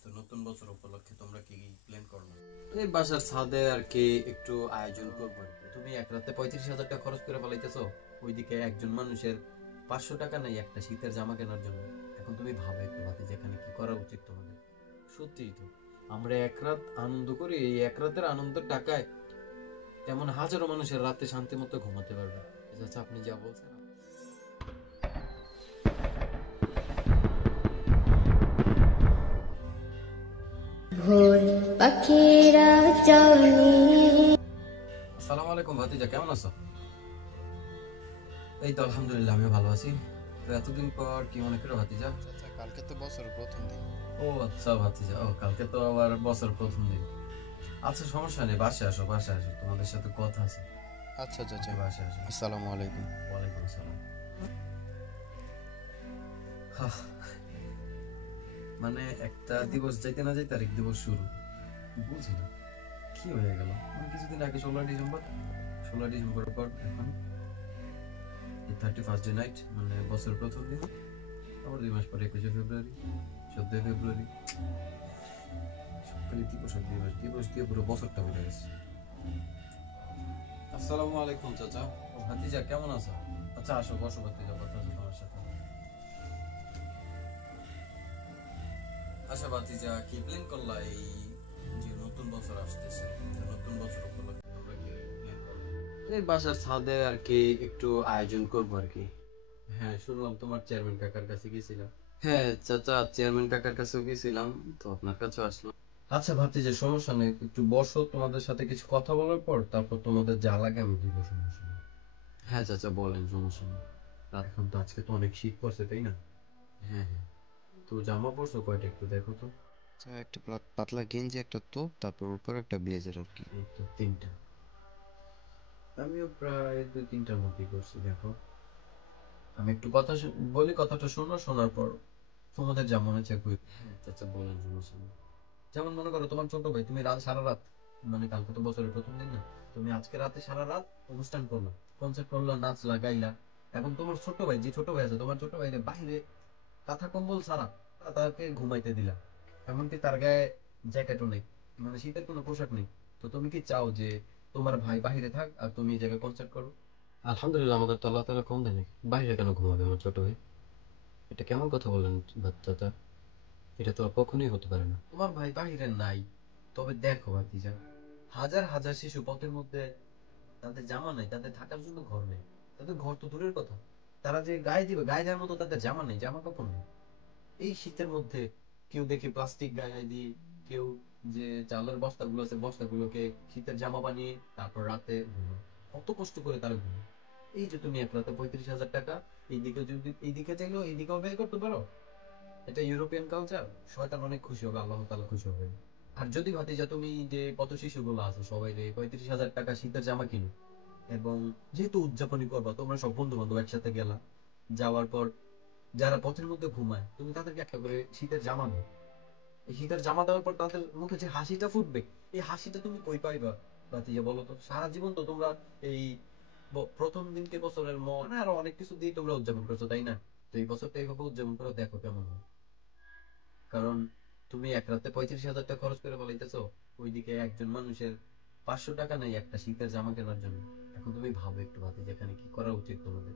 তো নতুন বছর উপলক্ষে তোমরা কি প্ল্যান করো? এই বাসার ছাদে আর কি একটু আয়োজন করবো আর কি। তুমি এক রাতে 35,000 টাকা খরচ করে ফেলাইতেছো, ওইদিকে একজন মানুষের 500 টাকা নেই একটা শীতের জামা কেনার জন্য। এখন তুমি ভাবে একটু ভাতে যেখানে কি করা উচিত তোমাদের। সত্যিই তো আমরা এক রাত আনন্দ করি, এই এক রাতের আনন্দের টাকায় এমন হাজারো মানুষের রাতে শান্তি মতো ঘুমাতে পারবে। আচ্ছা, আপনি যা বলছেন। ভোর পাখিরা চলে। আসসালামু আলাইকুম ভাতিজা, কেমন আছো? এই তো আলহামদুলিল্লাহ, আমিও ভালো আছি। তো এতদিন পর কি মনে করো ভাতিজা? আচ্ছা, কালকে তো বছরের প্রথম দিন। ও আচ্ছা ভাতিজা, ও কালকে তো আবার বছর প্রথম দিন। আচ্ছা সমস্যা নেই, বাসায় আসো, বাসায় আসো, তোমাদের সাথে কথা আছে। আচ্ছা চাচা, বাসায় আসো। আসসালামু আলাইকুম। ওয়ালাইকুম আসসালাম। হাহ, মানে একটা দিবস যাইতে না যাইতে আরেক দিবস শুরু। বুঝি না কি হয়ে গেল। কিছুদিন আগে 16 ডিসেম্বর, 16 ডিসেম্বরের পর এখন 31st নাইট, মানে বছর প্রথম দিন। আবার 2 মাস পরে 21শে ফেব্রুয়ারি, 14ই ফেব্রুয়ারি। সবখানে দিবস আর দিবস, দিবস দিয়ে পুরো বছরটা বেড়ে গেছে। আসসালামু আলাইকুম চাচা। ও ভাতিজা, কেমন আছো? আচ্ছা আসো, বসো ভাতিজা, কথা আছে তোমার সাথে। আচ্ছা ভাতিজা, কি প্ল্যান করলা এই যে নতুন বছর আসতেছে, নতুন বছর উপলক্ষে তোমরা কি প্ল্যান করলা? এই বাসার ছাদে আর কি একটু আয়োজন করবো আর কি। হ্যাঁ, শুনলাম তোমার চেয়ারম্যান কাকার কাছে গেছিলাম। হ্যাঁ চাচা, চেয়ারম্যান কাকার কাছেও গেছিলাম, তো আপনার কাছেও আসলাম। আচ্ছা ভাতিজা, সমস্যা নেই, একটু বসো, তোমাদের সাথে কিছু কথা বলার পর তারপর তোমাদের যা লাগে আমি দিব, সমস্যা নেই। হ্যাঁ চাচা বলেন, সমস্যা নেই। আর এখন তো আজকে তো অনেক শীত পড়ছে, তাই না? হ্যাঁ হ্যাঁ। তো জামা পড়ছো কয়টা একটু দেখো তো। আচ্ছা, একটা পাতলা গেঞ্জি, একটা টপ, তারপর উপরে একটা ব্লেজার আর কি। এই তো 3টা। আমিও প্রায় 2-3টার মধ্যেই করছি, দেখো। আমি একটু কথা বলি, কথাটা শোনো, শোনার পর তোমাদের যা মনে চায় কই। হ্যাঁ চাচা বলেন, সমস্যা নেই। যেমন মনে করো তোমার ছোট ভাই, তুমি রাত সারা রাত, মানে কালকে তো বছরের প্রথম দিন না, তুমি আজকে রাতে সারা রাত অনুষ্ঠান করলা, কনসার্ট করলা, নাচ লাগাইলা। এখন তোমার ছোট ভাই, যে ছোট ভাই আছে তোমার ছোট ভাই, বাইরে কাঁথা কম্বল ছাড়া তাকে ঘুমাইতে দিলা, এমনকি তার গায়ে জ্যাকেটও নেই, মানে শীতের কোনো পোশাক নেই। তো তুমি কি চাও যে তোমার ভাই বাহিরে থাক আর তুমি এই জায়গায় কনসার্ট করো? আলহামদুলিল্লাহ, আমাদের তো আল্লাহ তাআলা কম দেয় নাকি, বাইরে কেন ঘুমাবে আমার ছোট ভাই? এটা কেমন কথা বলেন চাচা? এটা তো আর কখনোই হতে পারে না। তোমার ভাই বাহিরে নাই, তবে দেখো ভাতিজা, হাজার হাজার শিশু পথের মধ্যে, তাদের জামা নাই, তাদের থাকার জন্য ঘর নেই। তাদের ঘর তো দূরের কথা, তারা যে গায়ে দিবে, গায়ে দেওয়ার মতো তাদের জামা নেই, জামা কাপড় নেই। এই শীতের মধ্যে কেউ দেখি প্লাস্টিক গায়ে দিয়ে, কেউ যে চালের বস্তাগুলো আছে বস্তাগুলোকে শীতের জামা বানিয়ে তারপর রাতে ঘুমায়। কত কষ্ট করে তারা ঘুমায়। এই যে তুমি এক রাতে 35,000 টাকা এইদিকে, যদি এইদিকে চাইলেও এইদিকেও ব্যয় করতে পারো। এটা ইউরোপিয়ান কালচার, শয়তান অনেক খুশি হবে, আল্লাহ তাআলা খুশি হবে। আর যদি ভাতিজা তুমি যে কত শিশুগুলো আছে সবাই 35,000 টাকা শীতের জামা কিনো, এবং যেহেতু উদযাপনই করবা, তোমরা সব বন্ধু বান্ধব একসাথে গেলা, যাওয়ার পর যারা পথের মধ্যে ঘুমায় তুমি তাদেরকে একটা করে শীতের জামা দাও। এই শীতের জামা দেওয়ার পর তাদের মুখে যে হাসিটা ফুটবে, এই হাসিটা তুমি কই পাইবা ভাতিজা বলো তো? সারা জীবন তো তোমরা এই প্রথম দিনকে বছরের মনে আরো অনেক কিছু দিয়ে তোমরা উদযাপন করছো, তাই না? তো এই বছরটা এইভাবে উদযাপন করে দেখো কেমন হয়। কারণ তুমি এক রাতে 35,000 টাকা খরচ করে ফেলাইতেছো, ওইদিকে একজন মানুষের 500 টাকা নেই একটা শীতের জামা কেনার জন্য। এখন তুমি ভাবো একটু ভাতে যেখানে কি করা উচিত তোমাদের।